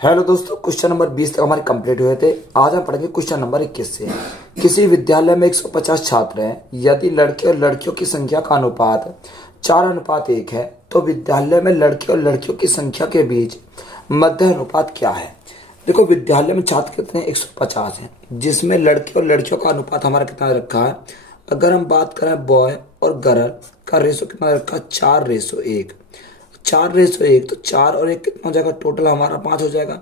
Hello दोस्तों, question number 20 तक हमारे कंप्लीट हुए थे। आज हम पढ़ेंगे क्वेश्चन नंबर 21 से। किसी विद्यालय में 150 छात्र हैं। यदि लड़के और लड़कियों की संख्या का अनुपात 4:1 है तो विद्यालय में लड़के और लड़कियों की संख्या के बीच मध्य अनुपात क्या है। देखो, विद्यालय में छात्र कितने 150 हैं, जिसमें लड़के और लड़कियों का अनुपात हमारा कितना रखा है। अगर हम बात करें बॉय और गर्ल का रेशो कितना रखा है, 4:1। 4:1 तो 4 और 1 कितना हो जाएगा, टोटल हमारा 5 हो जाएगा।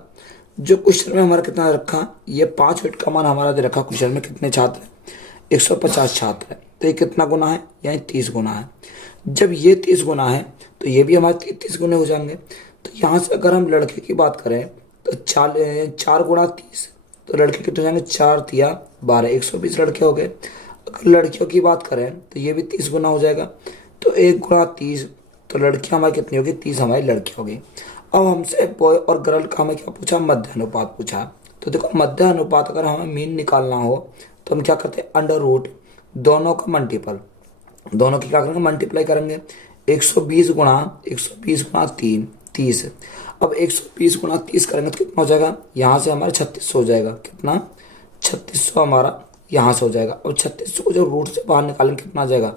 जो क्वेश्चन में हमारा कितना रखा, ये 5 वेट का मान हमारा दे रखा। क्वेश्चन में कितने छात्र हैं, 150 छात्र है, तो ये कितना गुना है, यानी 30 गुना है। जब ये 30 गुना है तो ये भी हमारे 30 गुने हो जाएंगे। तो यहाँ से अगर हम लड़के की बात करें तो 4 गुणा 30, तो लड़के कितने हो जाएंगे, 4 तिया 12, 120 लड़के हो गए। अगर लड़कियों की बात करें तो ये भी 30 गुना हो जाएगा, तो 1 गुणा 30, तो लड़कियां हमारी कितनी होगी, 30 हमारी लड़की होगी। अब हमसे बॉय और गर्ल का हमें क्या पूछा, मध्य अनुपात पूछा। तो देखो, मध्य अनुपात अगर हमें मीन निकालना हो तो हम क्या करते हैं, अंडर रूट दोनों का मल्टीपल, दोनों की क्या करेंगे, मल्टीप्लाई करेंगे। 120 गुणा 3, 30। अब 120 गुणा 30 करेंगे तो कितना हो जाएगा, यहाँ से हमारा 3600 हो जाएगा। कितना, 3600 हमारा यहाँ से हो जाएगा। और 3600 को जब रूट से बाहर निकालेंगे कितना आ जाएगा,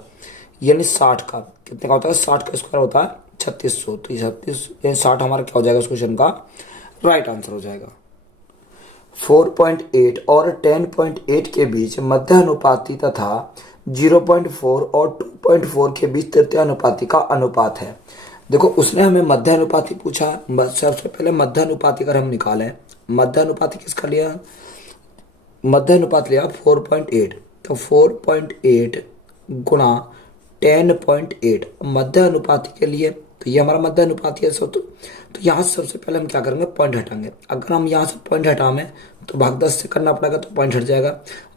यानी 60 का, कितने का होता है, 60 का स्क्वायर होता है 3600। तो ये 36 यानी 60 हमारा क्या हो जाएगा, इस क्वेश्चन का राइट आंसर हो जाएगा। 4.8 और 10.8 के बीच मध्य अनुपाती तथा 0.4 और 2.4 के बीच तृतीय अनुपाती का अनुपात है। देखो, उसने हमें मध्य अनुपाती पूछा। सबसे पहले मध्य अनुपाती अगर हम निकालें, मध्य अनुपाती किसका लिया, मध्य अनुपात लिया 4.8, तो 4.8 गुणा 10.8 मध्य अनुपाती के लिए, तो ये हमारा मध्य अनुपाती है। तो यहाँ से सबसे पहले हम क्या करेंगे, पॉइंट हटाएंगे। अगर हम यहाँ से पॉइंट हटाएं तो भाग 10 से करना पड़ेगा, तो पॉइंट हट जाएगा।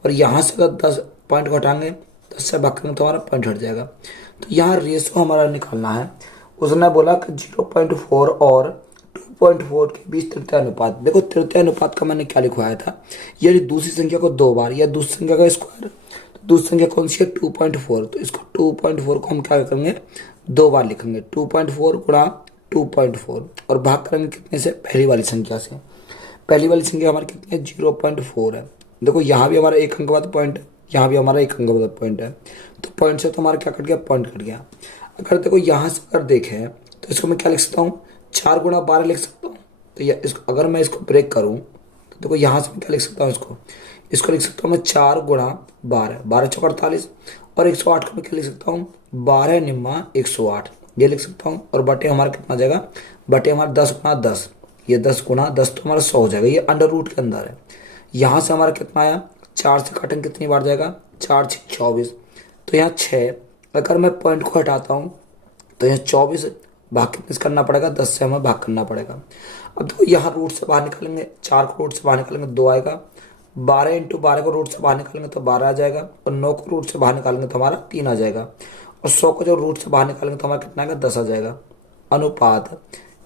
और यहाँ से अगर 10 पॉइंट को हटाएंगे, 10 से भाग करेंगे तो हमारा पॉइंट हट जाएगा। तो यहाँ रेशो हमारा निकालना है। उसने बोला कि 0.4 और 2.4 के बीच तृतीय अनुपात। देखो, तृतीय अनुपात का मैंने क्या लिखवाया था, यानी दूसरी संख्या को 2 बार या दूसरी संख्या का स्क्वायर। दूसरी संख्या कौन सी है, 2.4, तो इसको 2.4 को हम क्या करेंगे, 2 बार लिखेंगे। 2.4 गुणा 2.4 और भाग करेंगे कितने से, पहली वाली संख्या से। पहली वाली संख्या हमारी कितनी है, 0.4 है। देखो, यहाँ भी हमारा एक अंक बाद पॉइंट है, यहाँ भी हमारा एक अंक बाद पॉइंट है। तो पॉइंट से तो हमारा क्या कट गया, पॉइंट कट गया। अगर देखो यहाँ से अगर देखें तो इसको मैं क्या लिख सकता हूँ, 4 गुणा 12 लिख सकता हूँ। तो इसको अगर मैं इसको ब्रेक करूँ तो देखो, यहाँ से मैं क्या लिख सकता हूँ, इसको लिख सकता हूँ मैं 4 गुणा 12, 12 चौक 48। और 108 को मैं क्या लिख सकता हूँ, 12 निम्मा 108, ये लिख सकता हूँ। और बटे हमारा कितना आ जाएगा, बटे हमारा 10 गुणा 10, ये 10 गुणा 10 तो हमारा 100 हो जाएगा। ये अंडर रूट के अंदर है। यहाँ से हमारा कितना आया, 4 से काटेंगे कितनी बार जाएगा, 4 6 24, तो यहाँ 6। अगर मैं पॉइंट को हटाता हूँ तो यहाँ 24 भाग कितने से करना पड़ेगा, 10 से हमें भाग करना पड़ेगा। अब देखो, यहाँ रूट से बाहर निकालेंगे, 4 को रूट से बाहर निकालेंगे 2 आएगा। 12 इंटू 12 को रूट से बाहर निकालेंगे तो 12 आ जाएगा। और 9 को रूट से बाहर निकालेंगे तो हमारा 3 आ जाएगा। और 100 को जो रूट से बाहर निकालेंगे तो हमारा कितना आएगा, 10 आ जाएगा। अनुपात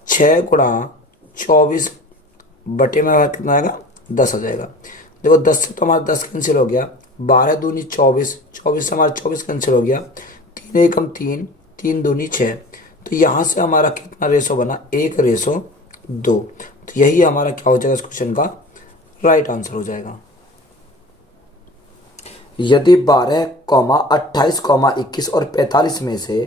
6 गुणा 24 बटे में कितना आएगा, 10 आ जाएगा। देखो, 10 से तो हमारा 10 कैंसिल हो गया, 12 दूनी 24, 24 से हमारा 24 कैंसिल हो गया, 3 एकम 3, 3 दूनी 6। तो यहाँ से हमारा कितना रेशो बना, 1:2। तो यही हमारा क्या हो जाएगा, इस क्वेश्चन का राइट आंसर हो जाएगा। यदि 12, 28, 21 और 45 में से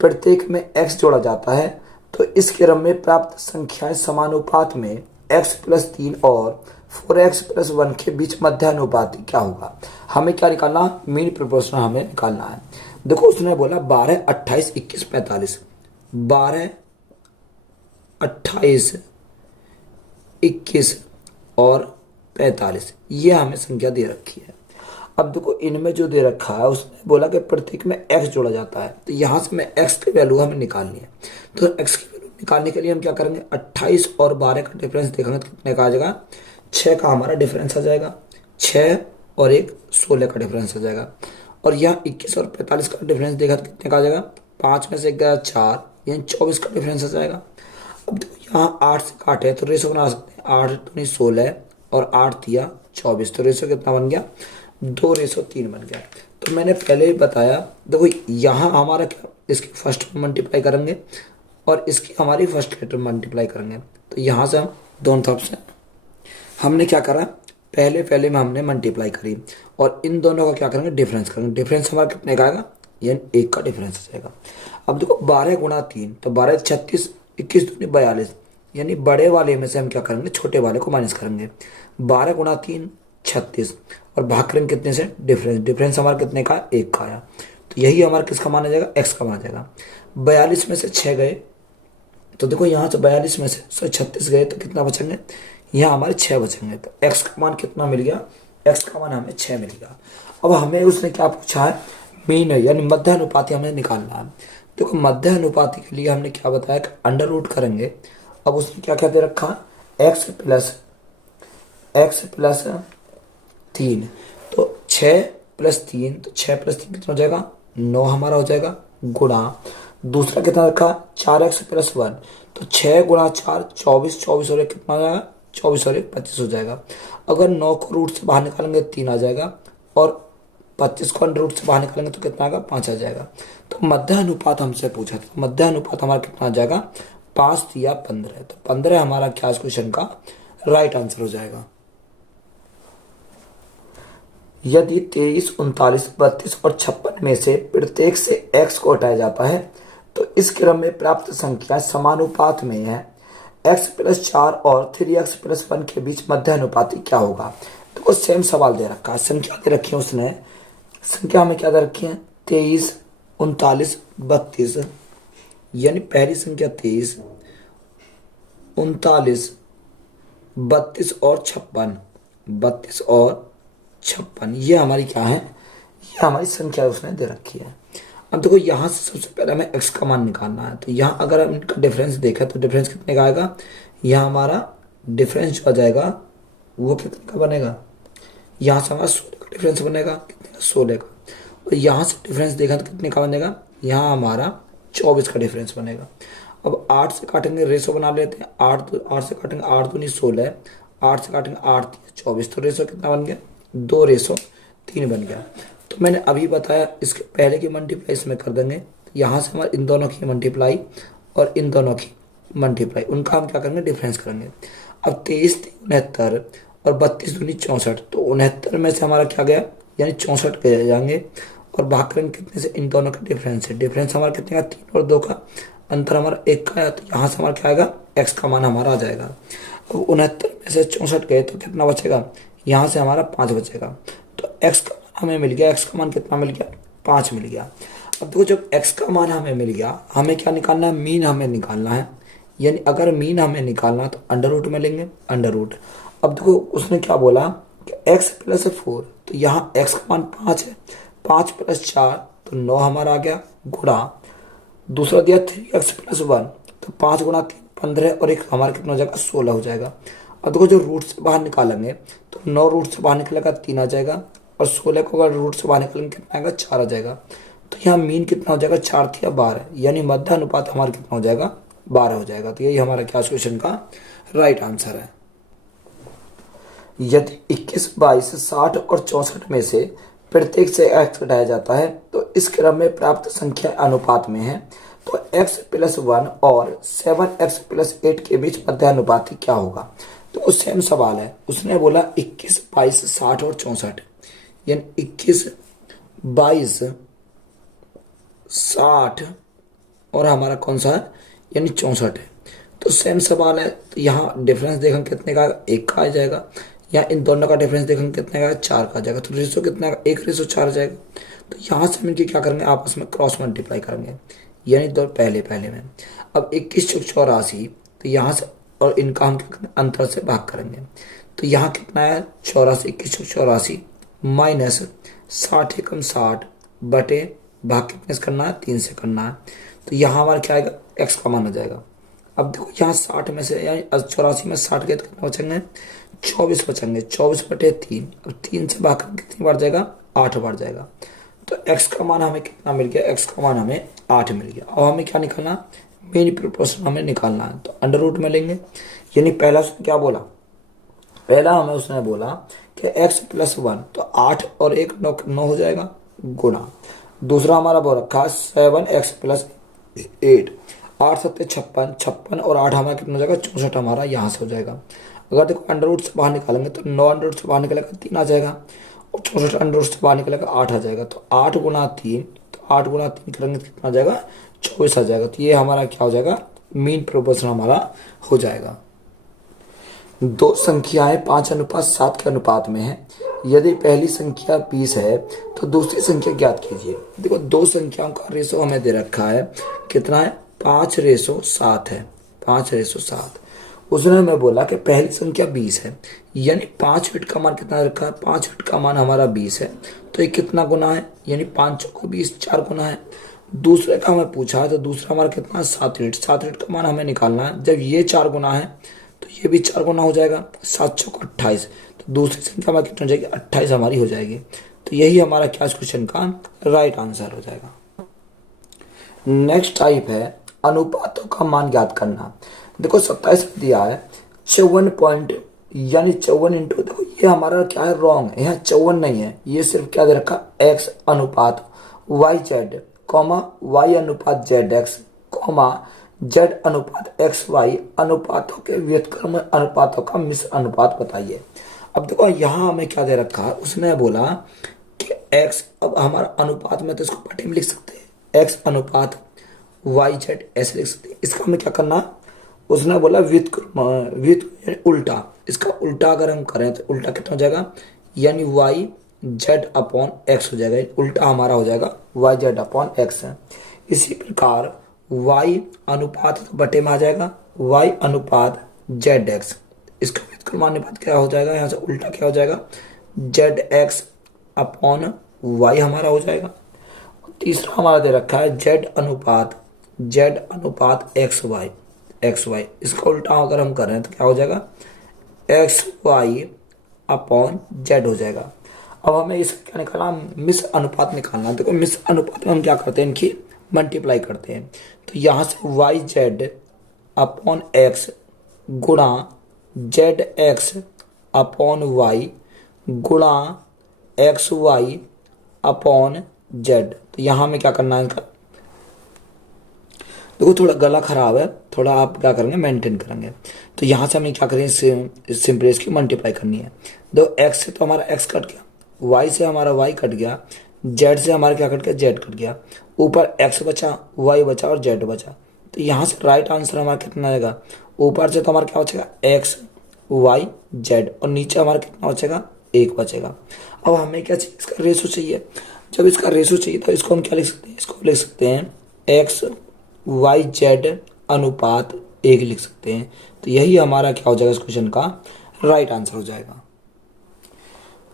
प्रत्येक में x जोड़ा जाता है तो इस क्रम में प्राप्त संख्याएं समानुपात में x + 3 और 4x + 1 के बीच मध्यानुपाती क्या होगा। हमें क्या निकालना, मीन प्रोपोर्शनल हमें निकालना है। देखो, उसने बोला 12, 28, 21, 45, 12, 28, 21 और 45, ये हमें संख्या दे रखी है। अब देखो, इनमें जो दे रखा है उसने बोला कि प्रत्येक में x जोड़ा जाता है, तो यहाँ से मैं x की वैल्यू हमें निकालनी है। तो x की वैल्यू निकालने के लिए हम क्या करेंगे, 28 और 12 का डिफरेंस देखेंगे तो कितने का आ जाएगा, 6 का हमारा डिफरेंस आ जाएगा। 6 और 1 16 का डिफरेंस आ जाएगा। और यहाँ 21 और 45 का डिफरेंस देखा तो कितने का आ जाएगा, 5 में से गया 4, यानी 24 का डिफरेंस आ जाएगा। अब देखो, यहाँ 8 से काटे तो रेशो बना सकते हैं, 8 दूनी 16 और 8 तिया 24, तो रेशो कितना बन गया, 2:3 बन गया। तो मैंने पहले ही बताया, देखो यहाँ हमारा क्या, इसकी फर्स्ट मल्टीप्लाई करेंगे और इसकी हमारी फर्स्ट लेटर मल्टीप्लाई करेंगे। तो यहाँ से हम दोनों तरफ से हमने क्या करा, पहले पहले में हमने मल्टीप्लाई करी और इन दोनों का क्या करेंगे, डिफरेंस करेंगे। डिफरेंस हमारा कितने का आएगा, यानी 1 का डिफरेंस हो जाएगा। अब देखो 12 गुणा 3 तो 12 36, 21 दूनी 42, यानी बड़े वाले में से हम क्या करेंगे, छोटे वाले को माइनस करेंगे। 12 गुणा 3 36 और भाग करेंगे कितने से, डिफरेंस। डिफरेंस हमारा कितने का, 1 का आया। तो यही हमारा किसका माना जाएगा, एक्स का माना जाएगा। 42 में से 6 गए तो देखो यहाँ से 42 में से 36 गए तो कितना बचेंगे, यहाँ हमारे 6 बचेंगे। तो एक्स का मान कितना मिल गया, एक्स का मान हमें 6 मिल गया। अब हमें उसने क्या पूछा है, मीन यानी मध्य अनुपाती हमें निकालना है। देखो मध्य अनुपाती के लिए हमने क्या बताया कि अंडर रूट करेंगे। अब उसने क्या क्या दे रखा, एक्स प्लस 3, तो 6 प्लस 3, तो 6 प्लस 3 कितना हो जाएगा, 9 हमारा हो जाएगा, गुणा दूसरा कितना रखा, 4x प्लस 1, तो 6 गुणा 4 24, 24 और 1 कितना हो जाएगा, 24 और 1 25 हो जाएगा। अगर 9 को रूट से बाहर निकालेंगे 3 आ जाएगा और 25 को अंडर रूट से बाहर निकालेंगे तो कितना आएगा, 5 आ जाएगा। तो मध्य अनुपात हमसे पूछा था, मध्य अनुपात हमारा कितना आ जाएगा, 5 या 15। तो 15 हमारा क्या इस क्वेश्चन का राइट आंसर हो जाएगा। यदि 23, 39, 32 और 56 में से प्रत्येक से x को हटाया जाता है तो इस क्रम में प्राप्त संख्या समानुपात में है। x प्लस 4 और 3x प्लस 1 के बीच मध्य अनुपाती क्या होगा। तो सेम सवाल दे रखा है, संख्या दे रखी है उसने, संख्या में क्या दे रखी है, 23, 39, 32, यानी पहली संख्या 23, 39, 32 और 56, 32 और 56 ये हमारी क्या है, ये हमारी संख्या उसने दे रखी है। अब देखो यहाँ से सबसे पहले हमें x का मान निकालना है। तो यहाँ अगर हम इनका डिफरेंस देखें तो डिफरेंस कितने का आएगा, यहाँ हमारा डिफरेंस जो आ जाएगा वो कितने का बनेगा, यहाँ से हमारा 16 का डिफरेंस बनेगा, कितने का, 16 का। और यहाँ से डिफरेंस देखा तो कितने का बनेगा, यहाँ हमारा 24 का डिफरेंस बनेगा। अब 8 से काटेंगे, रेशो बना लेते हैं, 8 से काटेंगे, 8 दूनी 16, 8 से काटेंगे 8 24, तो रेशो कितना बन गया, 2:3 बन गया। तो मैंने अभी बताया इसके पहले की मल्टीप्लाई इसमें कर देंगे, यहाँ से हमारे इन दोनों की मल्टीप्लाई और इन दोनों की मल्टीप्लाई, उनका हम क्या करेंगे, डिफरेंस करेंगे। अब 23 69 और 32 दूनी 64, तो 69 में से हमारा क्या गया, यानी 64 गए जाएंगे और भाग करेंगे कितने से, इन दोनों का डिफरेंस है। डिफरेंस हमारा कितने का, 3 और 2 का, अंतर हमारा 1 का है। तो यहाँ से हमारा क्या आएगा, एक्स का मान हमारा आ जाएगा। अब 69 में से 64 गए तो कितना बचेगा, यहाँ से हमारा 5 बचेगा। तो x का मान हमें मिल गया, x का मान कितना मिल गया, 5 मिल गया। अब देखो जब x का मान हमें मिल गया, हमें क्या निकालना है, मीन हमें निकालना है। यानी अगर मीन हमें निकालना है तो अंडर रूट में लेंगे, अंडर रूट। अब देखो उसने क्या बोला कि x प्लस 4, तो यहाँ x का मान 5 है, 5 प्लस 4 तो 9 हमारा आ गया, गुणा दूसरा दिया 3x प्लस 1, तो 5 गुणा 3 15 और 1 हमारा कितना हो जाएगा, 16 हो जाएगा। अब देखो जो रूट से बाहर निकालेंगे तो 9 रूट से बाहर निकलेगा 3 आ जाएगा और 16 को अगर रूट से बाहर निकालेंगे कितना आएगा, 4 आ जाएगा। तो यहाँ मीन कितना हो जाएगा, 4 या 12, यानी मध्य अनुपात हमारा कितना हो जाएगा, 12 हो जाएगा। तो यही हमारा क्या क्वेश्चन का राइट आंसर है। यदि 21, 22, 60 और 64 में से प्रत्येक से x घटाया जाता है तो इस क्रम में प्राप्त संख्या अनुपात में है। तो x प्लस 1 और 7x प्लस 8 के बीच मध्य अनुपाती क्या होगा। तो सेम सवाल है, उसने बोला 21, 22, 60 और 64, यानी 21, 22, 60 और हमारा कौन सा है, यानी 64 है। तो सेम सवाल है, तो यहाँ डिफरेंस देखेंगे कितने का, 1 का आ जाएगा। यहाँ इन दोनों का डिफरेंस देखेंगे कितने का, 4 का आ जाएगा। तो रेशो कितना का, 1:4 आ जाएगा। तो यहाँ से हम इनकी क्या करेंगे, आपस में क्रॉस मल्टीप्लाई करेंगे, यानी दो पहले पहले में। अब 21 × 84, तो यहाँ से और इनका हम क्या करेंगे, अंतर से भाग करेंगे। तो यहाँ कितना है, 84, 21 × 84 माइनस 60 एकम 60 बटे भाग कितने से करना है, 3 से करना है। तो यहाँ हमारा क्या आएगा, x का मान आ जाएगा। अब देखो यहाँ 60 में से यानी 84 में 60 के तो कितना बचेंगे, 24 बचेंगे, 24 बटे 3। अब 3 से भाग करके कितनी बार जाएगा, 8 बार जाएगा। तो x का मान हमें कितना मिल गया, x का मान हमें 8 मिल गया। अब हमें क्या निकालना, मेन प्रोपोर्शन हमें निकालना है। तो अंडर रूट में लेंगे, यानी पहला उसने क्या बोला, पहला हमें उसने बोला कि x प्लस 1, तो 8 और 1 9 हो जाएगा, गुणा दूसरा हमारा बोल रखा 7x प्लस 8। 8 सत्ते 56, 56 और 8 हमारा कितना हो जाएगा 64 हमारा यहाँ से हो जाएगा। अगर देखो अंडर रूट से बाहर निकालेंगे तो 9 अंडर रूट से बाहर निकलेगा 3 आ जाएगा और 64 अंडर रूट से बाहर निकलेगा 8 आ जाएगा। तो 8 गुना 3, तो 8 गुना 3 करेंगे तो कितना आ जाएगा 24 आ जाएगा। तो ये हमारा क्या हो जाएगा मीन प्रोपोर्शन हमारा हो जाएगा। दो संख्याएं 5:7 के अनुपात में है। यदि पहली संख्या 20 है तो दूसरी संख्या ज्ञात कीजिए। देखो दो संख्याओं का रेशो हमें दे रखा है, कितना है 5:7 है, 5:7। उसने हमें बोला कि पहली संख्या 20 है, यानी 5 फीट का मान कितना रखा है 5 फीट का मान हमारा 20 है। तो ये कितना गुना है, यानी 5 को 20 4 गुना है। दूसरे का हमें पूछा है तो दूसरा हमारा कितना 7 फीट, 7 फीट का मान हमें निकालना है। जब ये 4 गुना है तो ये भी 4 गुना हो जाएगा, 7 चौक 28। तो दूसरी संख्या हमारी कितनी हो जाएगी 28 हमारी हो जाएगी। तो यही हमारा क्या क्वेश्चन का राइट आंसर हो जाएगा। नेक्स्ट टाइप है अनुपातों का मान ज्ञात करना। देखो 27 दिया है 54 पॉइंट, यानी 54 इंटू, देखो ये हमारा क्या है रॉन्ग है, यहाँ 54 नहीं है, ये सिर्फ क्या दे रखा x अनुपात YZ कॉमा y अनुपात ZX कॉमा z अनुपात XY अनुपातों के व्युत्क्रम अनुपातों का मिश्र अनुपात बताइए। अब देखो यहाँ हमें क्या दे रखा है, उसने बोला कि x, अब हमारा अनुपात में तो इसको पट्टी में लिख सकते हैं x अनुपात YZ ऐसे लिख सकते हैं। इसका हमें क्या करना, उसने बोला व्युत्क्रम उल्टा, इसका उल्टा अगर हम करें तो उल्टा कितना हो जाएगा, यानी YZ अपॉन x हो जाएगा, उल्टा हमारा हो जाएगा YZ अपॉन x है। इसी प्रकार y अनुपात तो बटे में आ जाएगा y अनुपात ZX, इसका व्युत्क्रम अनुपात क्या हो जाएगा, यहाँ से उल्टा क्या हो जाएगा ZX अपॉन y हमारा हो जाएगा। तीसरा हमारा दे रखा है z अनुपात XY, इसका उल्टा अगर हम कर रहे हैं तो क्या हो जाएगा XY अपॉन Z हो जाएगा। अब हमें इसका क्या निकालना, मिश्र अनुपात निकालना। देखो मिश्र अनुपात में हम क्या करते हैं, इनकी मल्टीप्लाई करते हैं। तो यहाँ से YZ अपॉन X गुणा ZX अपॉन Y गुणा XY अपॉन Z। तो यहाँ हमें क्या करना है इनका, देखो थोड़ा गला खराब है, थोड़ा आप क्या करेंगे मेंटेन करेंगे। तो यहाँ से हमें क्या करें, सिंपली इसकी मल्टीप्लाई करनी है। देखो x से तो हमारा x कट गया, y से हमारा y कट गया, z से हमारा क्या कट गया z कट गया, ऊपर x बचा y बचा और z बचा। तो यहाँ से राइट आंसर हमारा कितना आएगा, ऊपर से तो हमारा क्या बचेगा x y z और नीचे हमारा कितना बचेगा 1 बचेगा। अब हमें क्या चाहिए, इसका रेशो चाहिए। जब इसका रेशो चाहिए तो इसको हम क्या लिख सकते हैं, इसको लिख सकते हैं x YZ अनुपात 1 लिख सकते हैं। तो यही हमारा क्या हो जाएगा इस क्वेश्चन का राइट आंसर हो जाएगा।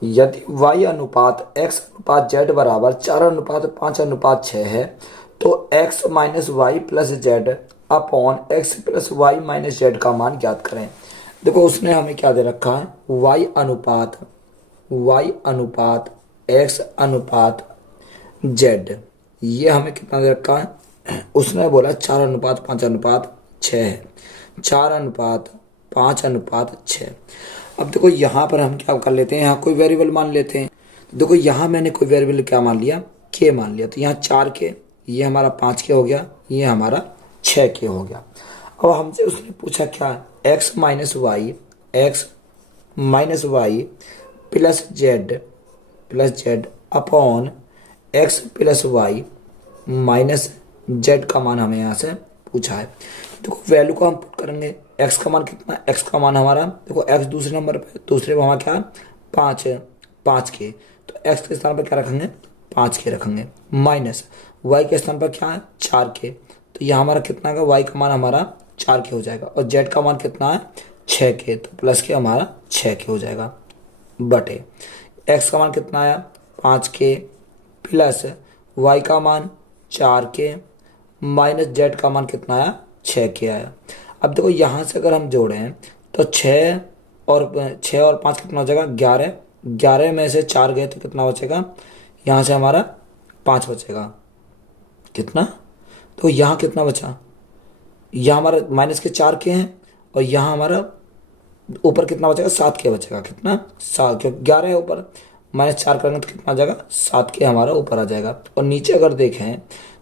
यदि y अनुपात x अनुपात z बराबर 4:5:6 है तो x minus Y plus Z upon x plus Y minus Z का मान ज्ञात करें। देखो उसने हमें क्या दे रखा है, y अनुपात x अनुपात z, ये हमें कितना दे रखा है, उसने बोला 4:5:6 है, 4:5:6। अब देखो यहाँ पर हम क्या कर लेते हैं, यहाँ कोई वेरिएबल मान लेते हैं। देखो यहाँ मैंने कोई वेरिएबल क्या मान लिया, k मान लिया। तो यहाँ 4k, ये हमारा 5k हो गया, ये हमारा 6k हो गया। अब हमसे उसने पूछा क्या, x minus Y plus Z upon x plus Y minus Z का मान हमें यहाँ से पूछा है। देखो वैल्यू को हम पुट करेंगे, x का मान कितना, x का मान हमारा देखो x दूसरे नंबर पे, दूसरे पे हमारा क्या 5 है, 5k। तो x के स्थान पर क्या रखेंगे 5k रखेंगे, माइनस y के स्थान पर क्या है 4k। तो यहाँ हमारा कितना है, y का मान हमारा 4k हो जाएगा और z का मान कितना है 6k, तो प्लस के हमारा 6k हो जाएगा, बटे x का मान कितना आया 5k प्लस y का मान 4k माइनस जेड का मान कितना आया 6k आया। अब देखो यहाँ से अगर हम जोड़ें तो 6 और 5 कितना हो जाएगा 11, 11 में से 4 गए तो कितना बचेगा, यहाँ से हमारा 5 बचेगा, कितना, तो यहाँ कितना बचा, यहाँ हमारा माइनस के 4k हैं और यहाँ हमारा ऊपर कितना बचेगा 7k बचेगा, कितना 7, क्योंकि 11 है ऊपर, माइनस 4 करेंगे तो कितना आ जाएगा 7k हमारा ऊपर आ जाएगा। और नीचे अगर देखें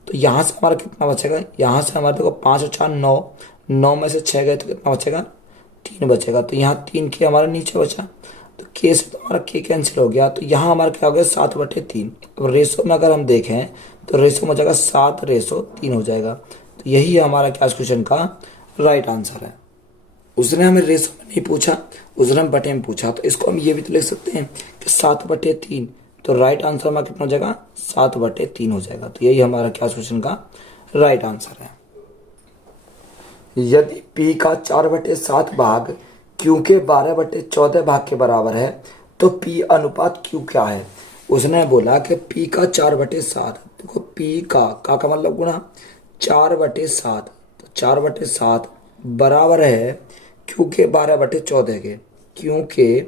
तो यहाँ से हमारा कितना बचेगा, यहाँ से हमारे देखो 5 और 4 9, 9 में से 6 गए तो कितना बचेगा, 3 बचेगा। तो यहाँ 3 के हमारे नीचे बचा, तो के से तो हमारा के कैंसिल हो गया। तो यहाँ हमारा क्या हो गया, 7/3। अब रेशो में अगर हम देखें तो रेशो में हो जाएगा 7/3 हो जाएगा। तो यही हमारा क्या क्वेश्चन का राइट आंसर है। उसने हमें रेशो में नहीं पूछा, उसने हमें बटे में पूछा। तो इसको हम ये भी तो लिख सकते हैं कि 7/3। तो राइट आंसर हमारा कितना हो जाएगा, 7/3 हो जाएगा। तो यही हमारा क्या क्वेश्चन का राइट आंसर है। यदि P का 4/7 भाग Q के 12/14 भाग के बराबर है तो P अनुपात Q क्या है। उसने बोला कि P का 4/7, देखो P का मतलब गुणा 4/7, तो 4/7 बराबर है Q के 12/14 के, Q के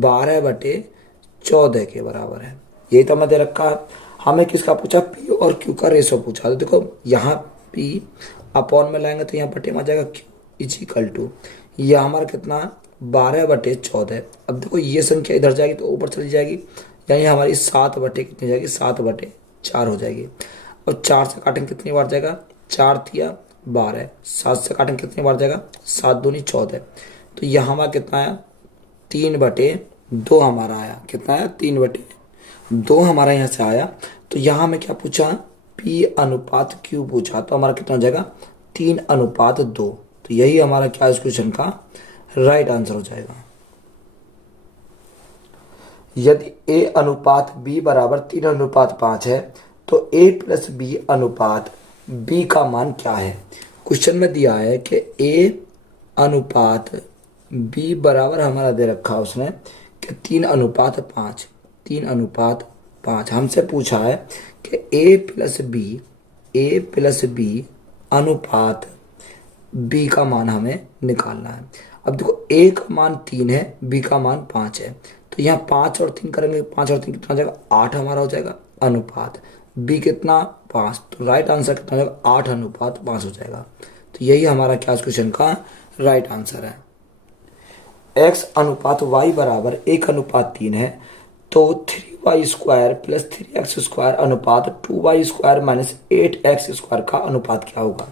12/14 के बराबर है। यही तो हमें दे रखा है। हमें किसका पूछा, P और Q का रेशो पूछा। तो देखो यहाँ P अपॉन में लाएंगे तो यहाँ बटे में आ जाएगा Q इज इक्वल टू, यह हमारा कितना 12/14। अब देखो ये संख्या इधर जाएगी तो ऊपर चली जाएगी, यानी हमारी 7 बटे कितनी जाएगी, 7/4 हो जाएगी। और 4 से काटेंगे कितनी बार जाएगा, 4 तिया 12, 7 से काटेंगे कितनी बार जाएगा, 7 दूनी 14। तो यहाँ हमारा कितना आया, 3/2 हमारा आया। कितना आया, 3/2 हमारा यहाँ से आया। तो यहाँ हमें क्या पूछा, P अनुपात Q पूछा। तो हमारा कितना हो जाएगा, 3/2। तो यही हमारा क्या इस क्वेश्चन का राइट आंसर हो जाएगा। यदि A अनुपात B बराबर 3/5 है तो A प्लस B अनुपात B का मान क्या है। क्वेश्चन में दिया है कि A अनुपात B बराबर हमारा दे रखा है उसने कि 3/5, 3/5। हमसे पूछा है कि A प्लस B अनुपात B का मान हमें निकालना है। अब देखो A का मान 3 है, B का मान 5 है। तो यहाँ 5 और 3 करेंगे, 5 और 3 कितना हो जाएगा, 8 हमारा हो जाएगा। अनुपात B कितना, 5। तो राइट आंसर कितना हो जाएगा, 8/5 हो जाएगा। तो यही हमारा क्या क्वेश्चन का राइट आंसर है। x अनुपात y बराबर 1/3 है तो 3y² प्लस 3x² अनुपात 2y² माइनस 8x² का अनुपात क्या होगा।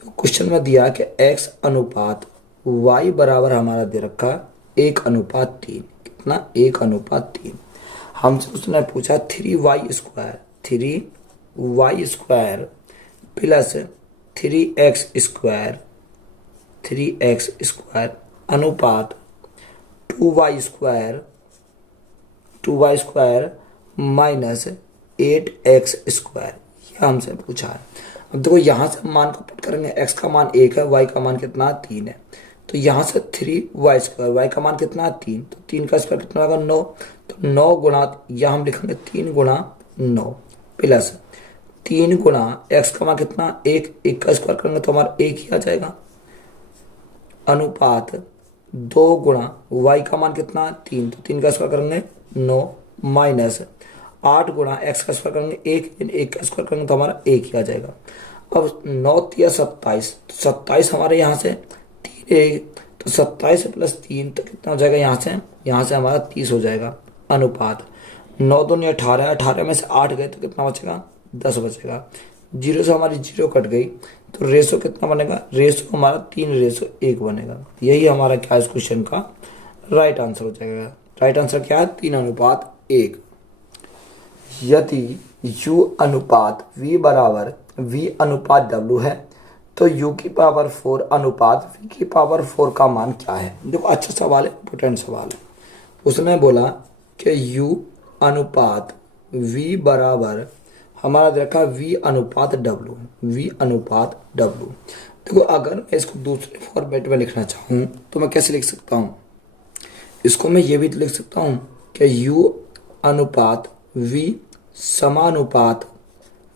तो क्वेश्चन में दिया कि x अनुपात y बराबर हमारा दे रखा 1/3। कितना, 1/3। हमसे उसने पूछा 3y² प्लस 3x² अनुपात 2y² माइनस 8x², यह हमसे पूछा है। अब देखो यहाँ से मान को पुट करेंगे, x का मान 1 है, y का मान कितना 3 है। तो यहाँ से 3y², y का मान कितना 3, तो 3 का स्क्वायर कितना होगा 9। तो 9 गुणा, या हम लिखेंगे 3 गुणा 9 प्लस 3 गुणा x का मान कितना 1, 1 का स्क्वायर करेंगे तो हमारा 1 ही आ जाएगा। अनुपात 2 गुणा y का मान कितना 3, तो 3 का स्क्वायर करेंगे 9 माइनस 8 गुणा x का स्क्वायर करेंगे 1, 1 का स्क्वायर करेंगे तो हमारा 1 ही आ जाएगा। अब 9 तिया 27, तो 27 हमारे यहाँ से 3 तो 27 प्लस 3 तो कितना हो जाएगा, यहाँ से हमारा 30 हो जाएगा। अनुपात 9 दूनी 18, 18 में से 8 गए तो कितना बचेगा, 10 बचेगा। 0 से हमारी 0 कट गई तो रेशो कितना बनेगा, रेशो हमारा 3/1 बनेगा। यही हमारा क्या इस क्वेश्चन का राइट आंसर हो जाएगा। राइट आंसर क्या है, 3/1। यदि U अनुपात V बराबर V अनुपात W है तो U की पावर 4 अनुपात V की पावर 4 का मान क्या है। देखो अच्छा सवाल है, इंपोर्टेंट सवाल है। उसने बोला कि U अनुपात V बराबर हमारा देखा V अनुपात W, V अनुपात W। देखो अगर मैं इसको दूसरे फॉर्मेट में लिखना चाहूँ तो मैं कैसे लिख सकता हूँ, इसको मैं ये भी लिख सकता हूँ कि U अनुपात V समानुपात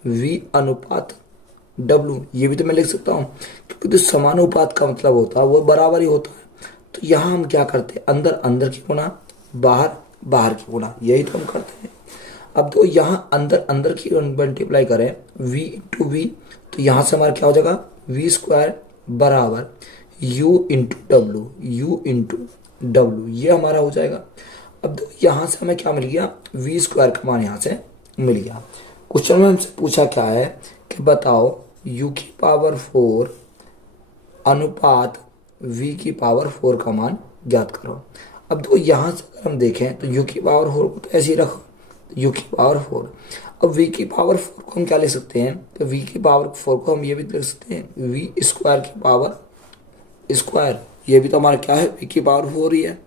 V अनुपात W, ये भी तो मैं लिख सकता हूँ, क्योंकि तो समानुपात का मतलब होता है वो बराबर ही होता है। तो यहाँ हम क्या करते हैं, अंदर अंदर की गुणा, बाहर बाहर की गुणा, यही तो हम करते हैं। अब तो यहाँ अंदर अंदर की मल्टीप्लाई करें V इंटू V, तो यहाँ से हमारा क्या हो जाएगा, V² बराबर U into W, U into W, ये हमारा हो जाएगा। अब तो यहाँ से हमें क्या मिल गया, V² का मान यहाँ से मिल गया। क्वेश्चन में हमसे पूछा क्या है कि बताओ u की पावर 4 अनुपात v की पावर 4 का मान ज्ञात करो। अब देखो यहाँ से अगर हम देखें तो u की पावर 4 को तो ऐसे ही रखो, u की पावर 4। अब v की पावर 4 को हम क्या लिख सकते हैं, तो v की पावर 4 को हम ये भी लिख सकते हैं v स्क्वायर की पावर स्क्वायर। ये भी तो हमारा क्या है, v की पावर 4 ही है।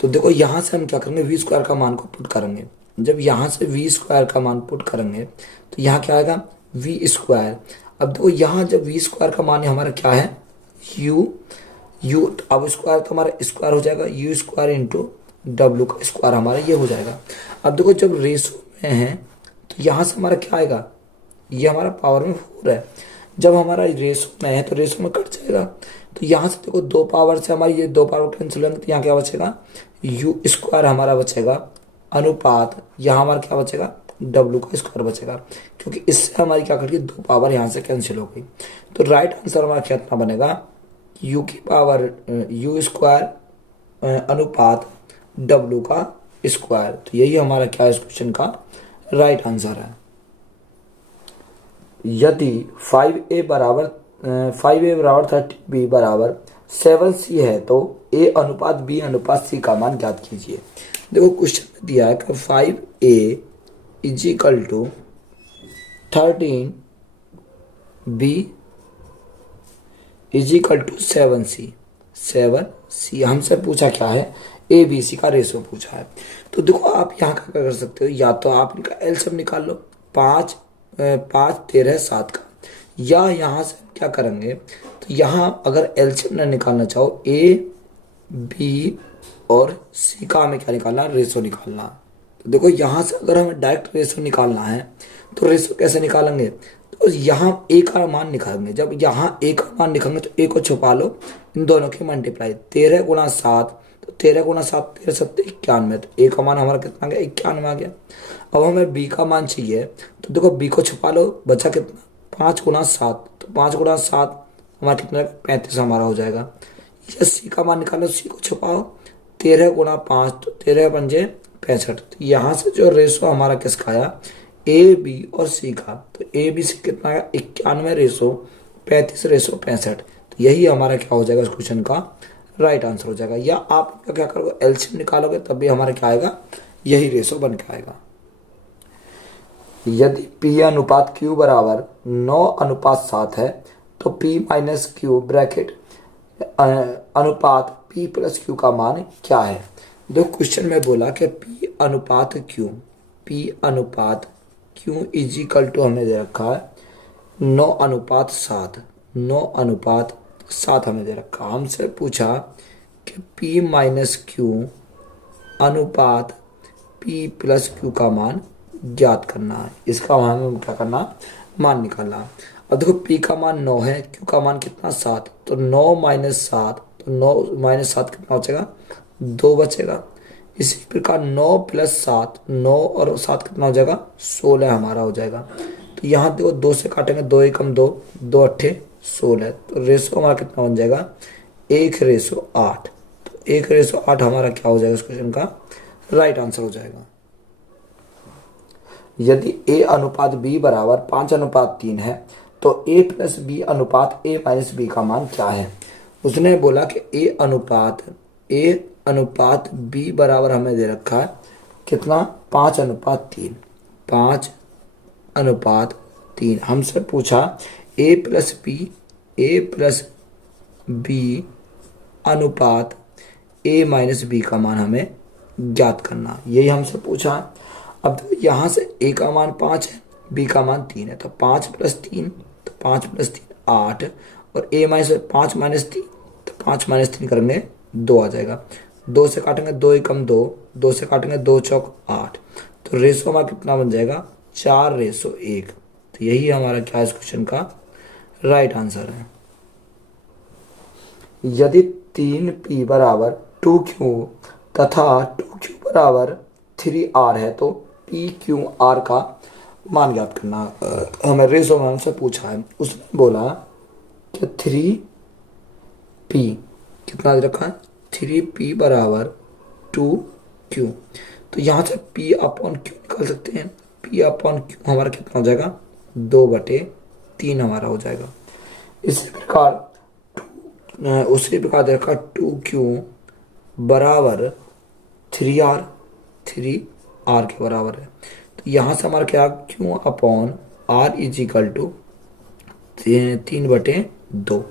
तो देखो यहाँ से हम क्या करेंगे, वी स्क्वायर का मान को पुट करेंगे। जब यहाँ से वी स्क्वायर का मान पुट करेंगे तो यहाँ क्या आएगा, वी स्क्वायर। अब देखो यहाँ जब वी स्क्वायर का मान हमारा क्या है, यू अब स्क्वायर तो हमारा स्क्वायर हो जाएगा, यू स्क्वायर इंटू डब्ल्यू का स्क्वायर हमारा ये हो जाएगा। अब देखो जब रेशो में है तो यहाँ से हमारा क्या आएगा, ये हमारा पावर में 4 है। जब हमारा रेशो में है तो रेशो में कट जाएगा। तो यहाँ से देखो 2 पावर से हमारी ये 2 पावर कैंसिल होंगे, तो यहाँ क्या बचेगा, यू स्क्वायर हमारा बचेगा अनुपात, यहाँ हमारा क्या बचेगा, डब्ल्यू का स्क्वायर बचेगा, क्योंकि इससे हमारी क्या करेगी 2 पावर यहाँ से कैंसिल हो गई। तो राइट आंसर हमारा कितना बनेगा, यू की पावर यू स्क्वायर अनुपात डब्ल्यू का स्क्वायर। तो यही हमारा क्या इस क्वेश्चन का राइट आंसर है। यदि 5a बराबर 30b बराबर 7c है तो a अनुपात b अनुपात c का मान ज्ञात कीजिए। देखो क्वेश्चन में दिया है कि 5a is equal to 13b is equal to 7c हमसे पूछा क्या है, ए बी सी का रेशो पूछा है। तो देखो आप यहाँ क्या कर सकते हो, या तो आप इनका एलसीएम निकाल लो, 5 13 7 का, या यहाँ से क्या करेंगे, तो यहाँ अगर एलसीएम ना निकालना चाहो, ए बी और सी का हमें क्या निकालना है, रेशो निकालना। तो देखो यहाँ से अगर हमें डायरेक्ट रेशो निकालना है तो रेशो कैसे निकालेंगे, तो यहाँ ए का मान निकालेंगे। जब यहाँ ए का मान निकालेंगे तो ए को छुपा लो, इन दोनों की मल्टीप्लाई, 13 गुणा 7, तो 13 गुणा 7 13 7 91, तो ए का मान हमारा कितना आ गया, 91 आ गया। अब हमें बी का मान चाहिए, तो देखो बी को छुपा लो, बचा कितना, 5 गुणा 7, तो 5 गुणा 7 हमारा कितना, 35 हमारा हो जाएगा। या सी का मान निकालो, सी को छुपाओ, 13 गुणा 5, तो 13 पंजे 65। तो यहाँ से जो रेशो हमारा किसका आया, ए बी और सी का, तो ए बी सी कितना आया, 91 रेशो 35 रेशो 65। तो यही हमारा क्या हो जाएगा इस क्वेश्चन का राइट आंसर हो जाएगा। या आप क्या करोगे, एलसीएम निकालोगे तब भी हमारा क्या आएगा, यही रेशो बन के आएगा। यदि P अनुपात Q बराबर 9 अनुपात 7 है तो P माइनस Q ब्रैकेट अनुपात P प्लस Q का मान क्या है। देखो क्वेश्चन में बोला कि P अनुपात Q इज इक्वल टू हमने दे रखा है 9 अनुपात 7 हमें दे रखा। हमसे पूछा कि P माइनस Q अनुपात P प्लस Q का मान ज्ञात करना है। इसका हमें क्या करना, मान निकालना। अब देखो P का मान 9 है, Q का मान कितना 7, तो 9 माइनस 7, तो 9 माइनस 7 कितना बचेगा, 2 बचेगा। इसी प्रकार 9 प्लस 7, 9 और 7 कितना हो जाएगा, 16 हमारा हो जाएगा। तो यहाँ देखो 2 से काटेंगे, 2 एकम 2, 2 अट्ठे 16, तो रेशो हमारा कितना बन जाएगा, 1:8। तो 1:8 हमारा क्या हो जाएगा इस क्वेश्चन का राइट आंसर हो जाएगा। यदि a अनुपात b बराबर 5 अनुपात 3 है तो a प्लस b अनुपात a माइनस b का मान क्या है। उसने बोला कि a अनुपात b बराबर हमें दे रखा है कितना, 5 अनुपात 3, 5 अनुपात 3। हमसे पूछा a प्लस b अनुपात a माइनस b का मान हमें ज्ञात करना, यही हमसे पूछा। अब यहाँ से a का मान 5 है, b का मान 3 है, तो 5 प्लस 3, तो 5 प्लस 3 8, और a माइनस 5 माइनस 3, तो 5 माइनस 3 करेंगे 2 आ जाएगा। 2 से काटेंगे 2 एकम 2, 2 से काटेंगे 2 चौक 8, तो रेशो हमारा कितना बन जाएगा, 4:1। तो यही हमारा क्या है इस क्वेश्चन का राइट आंसर है। यदि 3p बराबर 2q तथा 2q बराबर 3r है तो PQR का मान ज्ञात करना। हमें रेशो में हमसे पूछा है, उसने बोला कि 3p कितना दे रखा है, 3p बराबर 2q। तो यहाँ से p अपॉन q निकाल सकते हैं, p अपॉन q हमारा कितना हो जाएगा, 2/3 हमारा हो जाएगा। इसी प्रकार उसी प्रकार देखा 2Q बराबर 3R, 3R के बराबर है। तो यहाँ से हमारा क्या Q upon R is equal to 3/2।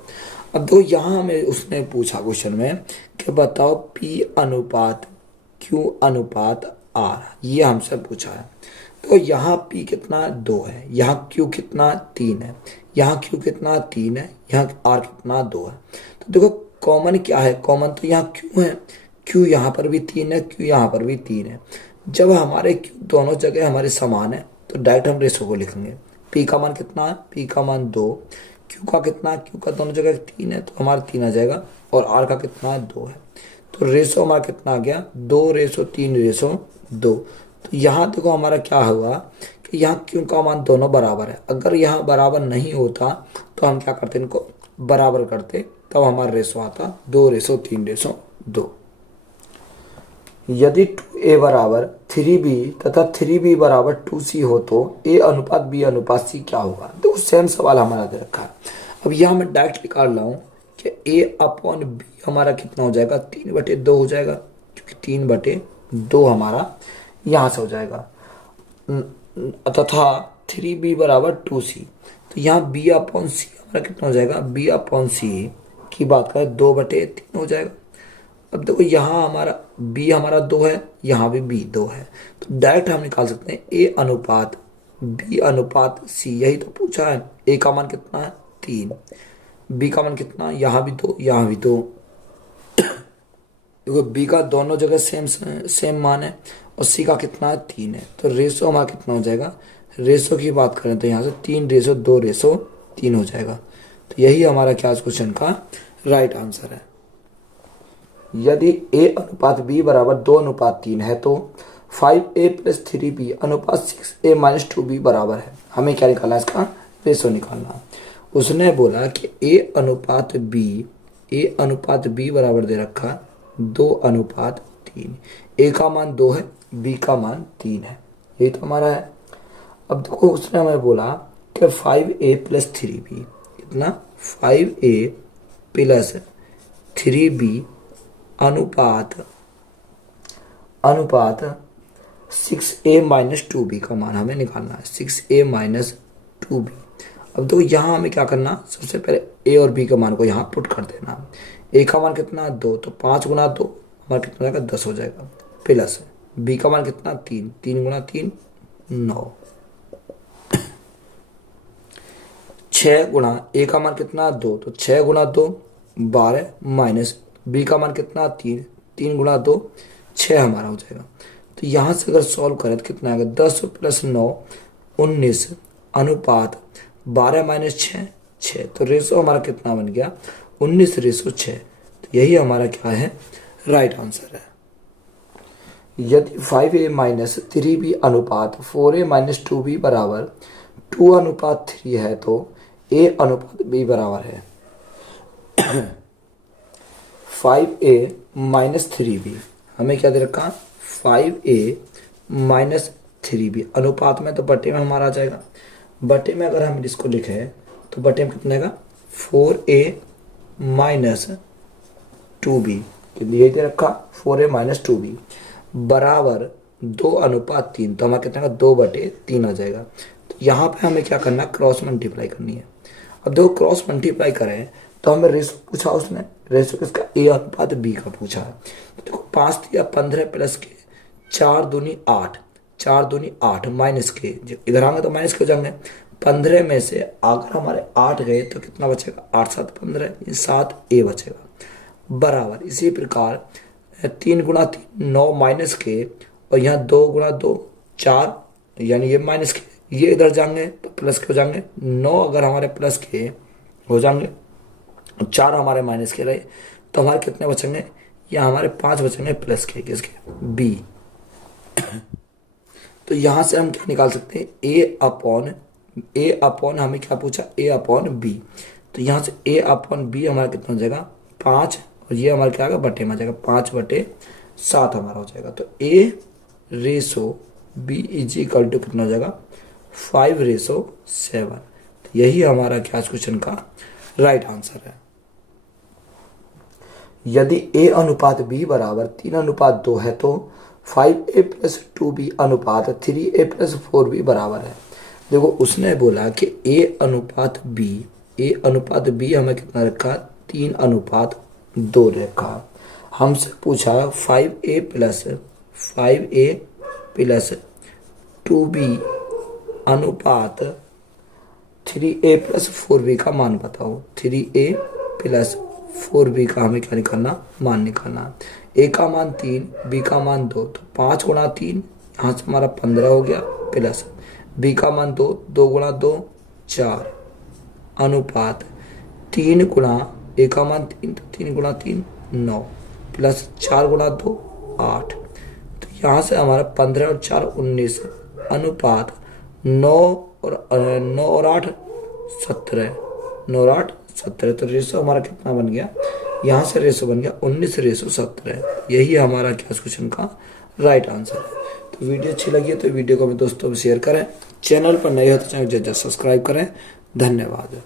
अब देखो यहाँ हमें उसने पूछा क्वेश्चन में कि बताओ P अनुपात Q अनुपात R, ये हमसे पूछा है। तो यहाँ P कितना 2 है, यहाँ Q कितना 3 है, यहाँ Q कितना 3 है, यहाँ R कितना 2 है। तो देखो कॉमन क्या है, कॉमन तो यहाँ Q है, Q यहाँ पर भी 3 है, Q यहाँ पर भी 3 है। जब हमारे Q दोनों जगह हमारे समान है तो डायरेक्ट हम रेशो को लिखेंगे। P का मान कितना है, P का मान 2, Q का कितना, Q का दोनों जगह 3 है तो हमारा 3 आ जाएगा, और R का कितना है 2 है। तो रेशो हमारा कितना आ गया 2:3:2। तो यहाँ देखो हमारा क्या हुआ कि यहाँ Q का मान दोनों बराबर है। अगर यहाँ बराबर नहीं होता तो हम क्या करते, इनको बराबर करते, तब हमारा रेशो आता 2:3:2। यदि 2A बराबर 3B तथा 3B बराबर 2C हो तो A अनुपात B अनुपात C क्या होगा। तो सेम सवाल हमारा दे रखा है। अब यहाँ मैं डायरेक्ट निकाल रहा हूँ कि A अपॉन B हमारा कितना हो जाएगा 3/2 हो जाएगा, क्योंकि 3/2 हमारा यहाँ से हो जाएगा, तथा 3B बराबर 2C। तो यहाँ B अपॉन C हमारा कितना हो जाएगा, B अपॉन C की बात करें 2/3 हो जाएगा। अब देखो यहाँ हमारा B हमारा 2 है, यहाँ भी B 2 है, तो डायरेक्ट हम निकाल सकते हैं A अनुपात B अनुपात C। यही तो पूछा है। A का मान कितना है 3, B का मान कितना, यहाँ भी 2, यहाँ भी 2। देखो B का दोनों जगह सेम मान है, और C का कितना है 3 है। तो रेशो हमारा कितना हो जाएगा, रेशो की बात करें तो यहाँ से 3:2:3 हो जाएगा। तो यही हमारा क्या क्वेश्चन का राइट आंसर है। यदि A अनुपात B बराबर 2:3 है तो 5A + 3B अनुपात 6A - 2B बराबर है। हमें क्या निकालना है, इसका रेशो निकालना। उसने बोला कि A अनुपात B बराबर दे रखा 2:3। A का मान 2 है, B का मान 3 है, यही तो हमारा है। अब देखो उसने हमें बोला कि 5A + 3B कितना, 5A + 3B अनुपात 6A - 2B का मान हमें निकालना है, 6A - 2B। अब तो यहाँ हमें क्या करना, सबसे पहले A और B के मान को यहाँ पुट कर देना। A का मान कितना 2, तो 5 × 2 हमारा कितना हो जाएगा 10 हो जाएगा, प्लस B का मान कितना 3, 3 × 3 9, 6 × A का मान कितना 2, तो 6 × 2 12 माइनस B का मान कितना 3, 3 × 2 6 हमारा हो जाएगा। तो यहाँ से अगर सॉल्व करें तो कितना आएगा, 10 + 9 19 अनुपात 12 - 6 6। तो रेशो हमारा कितना बन गया 19:6। तो यही हमारा क्या है, राइट आंसर है। यदि 5A - 3B अनुपात 4A - 2B बराबर 2:3 है तो A अनुपात B बराबर है 5A - 3B। हमें क्या दे रखा, 5A - 3B अनुपात में तो बटे में हमारा आ जाएगा। बटे में अगर हम इसको लिखें तो बटे में कितना आएगा 4A - 2B, यही दे रखा 4A - 2B बराबर 2:3। तो हमारा कितना 2/3 आ जाएगा। तो यहाँ पे हमें क्या करना, क्रॉस मल्टीप्लाई करनी है। अब देखो क्रॉस मल्टीप्लाई करें तो हमें रेशो पूछा, उसने रेशो किसका A अनुपात B का पूछा है। तो देखो 5 दिया 15 प्लस के 4 दूनी 8, 4 दूनी 8 माइनस के, इधर आएंगे तो माइनस के हो जाएंगे। 15 में से अगर हमारे 8 गए तो कितना बचेगा, 8 × 7 15, 7A बचेगा बराबर। इसी प्रकार 3 × 3 9 माइनस के, और यहाँ 2 × 2 4, यानी ये माइनस के, ये इधर जाएंगे तो प्लस के हो जाएंगे। 9 अगर हमारे प्लस के हो जाएंगे, 4 हमारे माइनस के रहे, तो हमारे कितने बचेंगे, या हमारे 5 बचेंगे प्लस के, किसके B। तो यहाँ से हम क्या निकाल सकते हैं, A अपॉन हमें क्या पूछा A अपॉन B। तो यहाँ से A अपॉन B हमारा कितना हो जाएगा 5, और ये हमारा क्या आएगा बटे में आ जाएगा 5/7 हमारा हो जाएगा। तो A ratio B is equal to कितना हो जाएगा 5:7। यही हमारा क्या इस क्वेश्चन का राइट आंसर है। यदि a अनुपात b बराबर 3:2 है तो 5a + 2b अनुपात 3a + 4b बराबर है। देखो उसने बोला कि a अनुपात b हमें कितना रखा, 3:2 रखा। हमसे पूछा 5a + 2b अनुपात 3a + 4b का मान बताओ। 3a + 4b का हमें क्या निकालना, मान निकालना। a का मान 3, b का मान 2, तो 5 × 3 यहाँ से हमारा 15 हो गया, प्लस b का मान 2, 2 × 2 4 अनुपात 3 × a का मान 3, तो 3 × 3 9 प्लस 4 × 2 8। तो यहाँ से हमारा 15 और 4 19 अनुपात 9 और 8 17, 9 और 8 17। तो रेशो हमारा कितना बन गया, यहाँ से रेशो बन गया 19:17। यही हमारा क्या क्वेश्चन का राइट आंसर है। तो वीडियो अच्छी लगी है तो वीडियो को अपने दोस्तों में शेयर करें। चैनल पर नए हो तो चैनल को सब्सक्राइब करें। धन्यवाद।